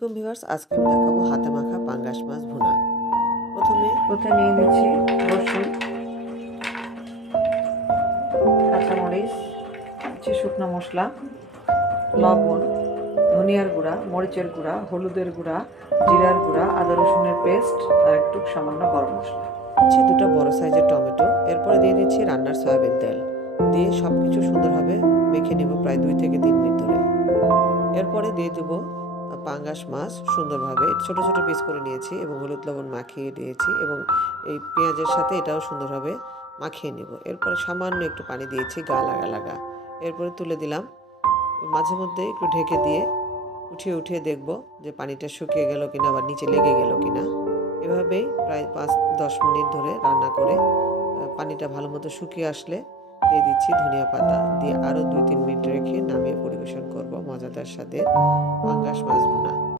আসসালামু ভিউয়ার্স, আজকে আমি দেখাবো হাতে মাখা পাঙ্গাস মাছ ভুনা। প্রথমে নিয়ে নিচ্ছি রসুন, কাঁচামরিচ, কিছু শুকনো মশলা, লবণ, ধনিয়ার গুঁড়া, মরিচের গুঁড়া, হলুদের গুঁড়া, জিরার গুঁড়া, আদা রসুনের পেস্ট আর একটু সামান্য গরম মশলা। দুটো বড় সাইজের টমেটো, এরপরে দিয়ে দিচ্ছি রান্নার সয়াবিন তেল, দিয়ে সব কিছু সুন্দরভাবে মেখে নেব প্রায় 2 থেকে 3 মিনিট ধরে। এরপরে দিয়ে দেবো পাঙ্গাস মাছ, সুন্দরভাবে ছোট ছোট পিস করে নিয়েছি এবং হলুদ লবণ মাখিয়ে দিয়েছি এবং এই পেঁয়াজের সাথে এটাও সুন্দরভাবে মাখিয়ে নেব। এরপরে সামান্য একটু পানি দিয়েছি গা লাগা লাগা। এরপরে তুলে দিলাম, মাঝে মধ্যে একটু ঢেকে দিয়ে উঠিয়ে উঠিয়ে দেখব যে পানিটা শুকিয়ে গেল কিনা বা নিচে লেগে গেল কিনা। এভাবেই প্রায় 5-10 মিনিট ধরে রান্না করে পানিটা ভালো মতো শুকিয়ে আসলে দিয়ে দিচ্ছি ধনিয়া পাতা, দিয়ে আরও 2-3 মিনিট রেখে নামিয়ে পরিবেশন করব মজাদার স্বাদের পাঙ্গাস মাছ ভুনা।